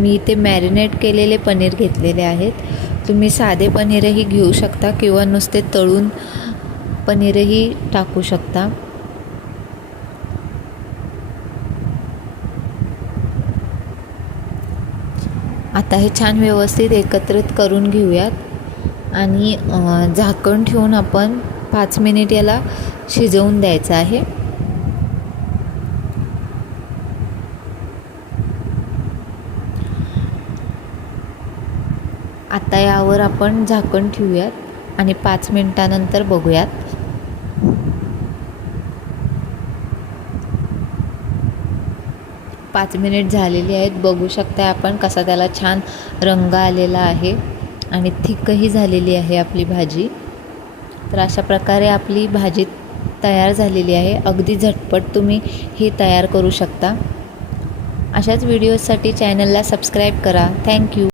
मी इथे मॅरिनेट केलेले पनीर घेतलेले आहेत. तुम्ही साधे पनीरही घेऊ शकता किंवा नुसते तळून पनीरही टाकू शकता. आता हे छान व्यवस्थित एकत्रित करून घेऊयात आणि झाकण ठेवून आपण 5 मिनिट याला शिजवून द्यायचं आहे. आता यावर आपण झाकण ठेवूयात आणि 5 मिनिटानंतर बघूयात. पाच मिनिट झालेली आहेत. बघू शकता आपण कसा त्याला छान रंग आलेला आहे आणि थिकही झालेली आहे आपली भाजी. तर अशा प्रकारे आपली भाजी तयार झालेली आहे. अगदी झटपट तुम्ही हे तयार करू शकता. अशाच व्हिडिओजसाठी चॅनलला सबस्क्राईब करा. थँक्यू.